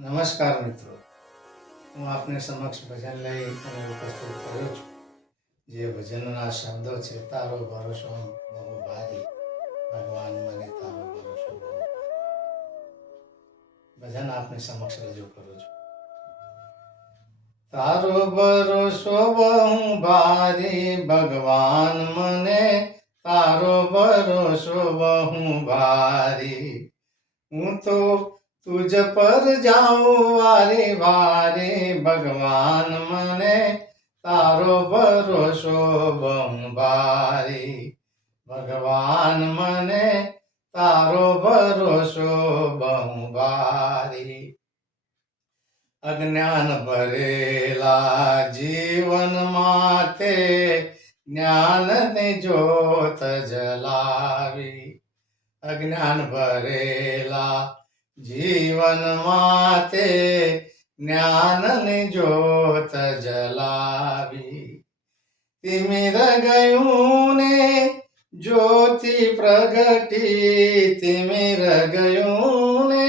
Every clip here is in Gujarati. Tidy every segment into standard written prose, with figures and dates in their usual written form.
નમસ્કાર મિત્રો, હું આપની સમક્ષ ભજન લઈ અને ઉપસ્થિત કર્યો છું. જે ભજનના શબ્દો છે, તારો ભરોસો બહુ ભારી, ભગવાન મને તારો ભરોસો બહુ ભારી. ભજન આપની સમક્ષ રજૂ કરું છું. તારો ભરોસો બહુ ભારી, ભગવાન મને તારો ભરોસો બહુ ભારી. હું તો तुझ पर जाऊं वारे वारे, भगवान मने तारो भरोसो बहु भारी. भगवान मने तारो भरोसो बहु भारी. अज्ञान भरेला जीवन माते ज्ञान ने ज्योत जलावी. अज्ञान भरेला जीवन माते ज्ञाननी ज्योत जलावी. तिमिर गયું ને જ્યોતિ પ્રગટી, तिमिर ગયું ને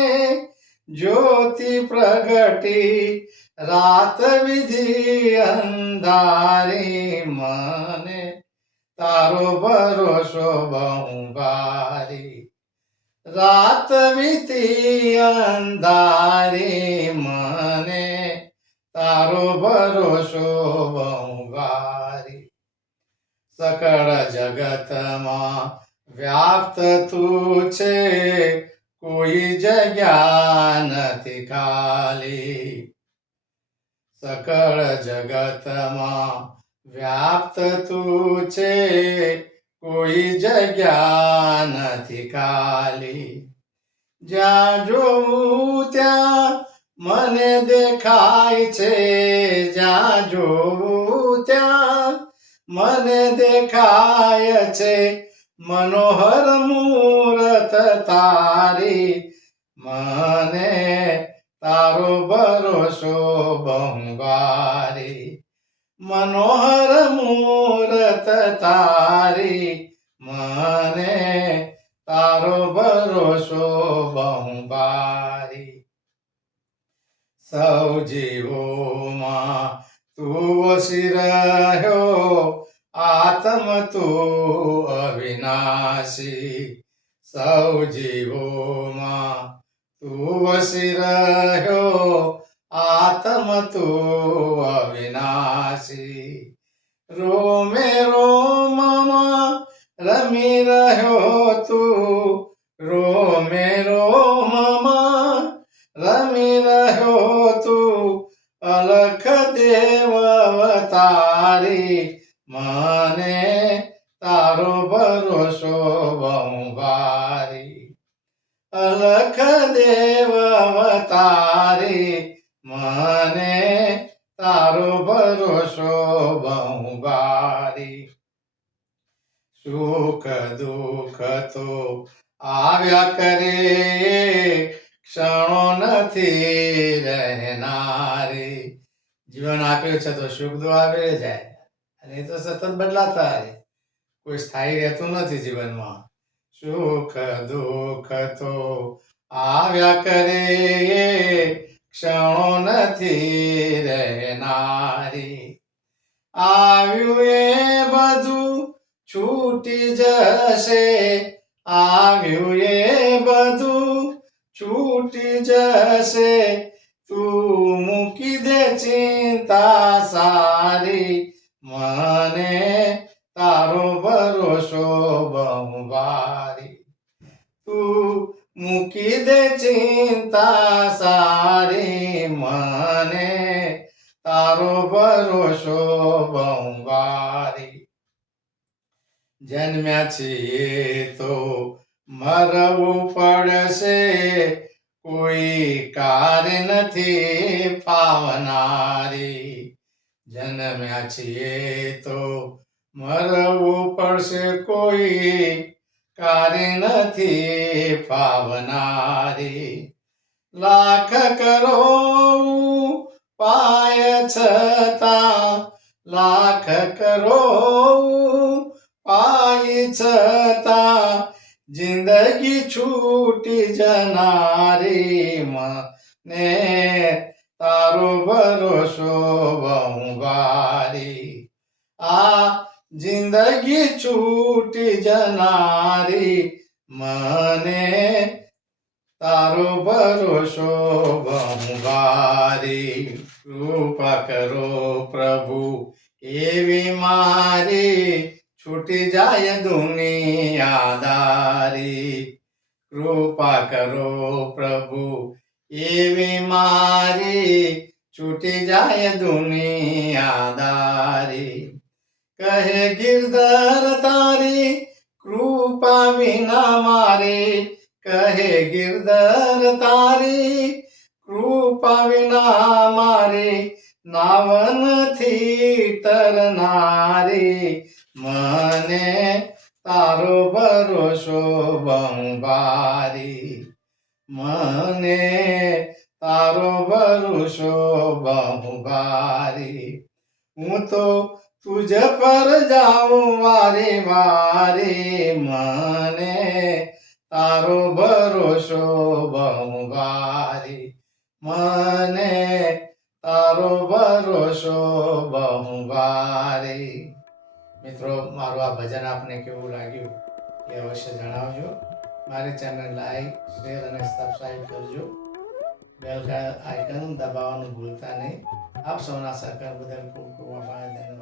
જ્યોતિ પ્રગટી. રાત વિધિ અંધારી, મને તારો ભરોસો બહુ ભારી. रात वीती अंधारी, मने तारो भरोसो बहु भारी. सकळ जगत में व्याप्त तू छे, कोई जग्या नथी खाली. सकळ जगत में व्याप्त तू छे, કોઈ જગ્યા નથી ખાલી. જ્યાં જોઉં ત્યાં મને દેખાય છે, જ્યાં જોઉં ત્યાં મને દેખાય છે. મનોહર મૂરત તારી, મને તારો ભરોસો બહુ ભારી. मनोहर मूरत तारी, मने तारो भरोसो बहु भारी. सौ जीवों मां तू वसी रह्यो, आत्म तू अविनाशी. सौ जीवों मां तू वसी रह्यो, आत्म तू अविनाशी. रोमे रोमમાં રમી રહ્યો તું, રોમે રોમમાં રમી રહ્યો તું. અલખ દેવ અવતારી, મને તારો ભરોસો બહુ ભારી. અલખ દેવ અવતારી, મને તારો ભરોસો બહુ ભારી. સુખ દુઃખ તો આવ્યા કરે, ક્ષણો નથી રહેનારી. જીવન આપ્યું છે તો સુખ દુઃખ આવે જાય, અને એ તો સતત બદલાતા રહે, કોઈ સ્થાયી રહેતું નથી જીવનમાં. સુખ દુઃખ તો આવ્યા કરે, ક્ષણો નથી રહેનારી. આવ્યું એ બધું છૂટી જશે, આવ્યું એ બધું છૂટી જશે. તું મૂકી દે ચિંતા સારી, મને તારો ભરોસો બહુ ભારી. તું મૂકી દે ચિંતા સારી, મને તારો ભરોસો બહુ ભારી. જન્મ્યા છીએ તો મરવું પડશે, કોઈ કાર્ય નથી પાવનારી. જન્મ્યા છીએ તો મરવું પડશે, કોઈ કાર્ય નથી પાવનારી. લાખ કરો પાય છતાં, લાખ કરો પાય છતાં જિંદગી છૂટી જનારી, મને તારો ભરોસો બહુ ભારી. આ જિંદગી છૂટી જનારી, મને તારો ભરોસો બહુ ભારી. કૃપા કરો પ્રભુ એવી મારી, છૂટી જાય દુનિયાદારી. કૃપા કરો પ્રભુ એવી મારી, છૂટી જાય દુનિયાદારી. કહે ગિરધર તારી કૃપા વિના મારી, કહે ગિરધર તારી કૃપા વિના મારી, નાવ નથી તરનારી. મને તારો ભરોસો બહુ ભારી, મને તારો ભરોસો બહુ ભારી. હું તો તુજ પર જાઉં વારે વારે, મને તારો ભરોસો બહુ ભારી, મને તારો ભરોસો બહુ ભારી. મિત્રો, મારું આ ભજન આપને કેવું લાગ્યું એ અવશ્ય જણાવજો. મારી ચેનલ લાઈક, શેર અને સબસ્ક્રાઈબ કરજો. બેલ આઇકન દબાવવાનું ભૂલતા નહીં. આપ સૌના સહકાર બદલ ખૂબ ખૂબ આભાર. ધન્યવાદ.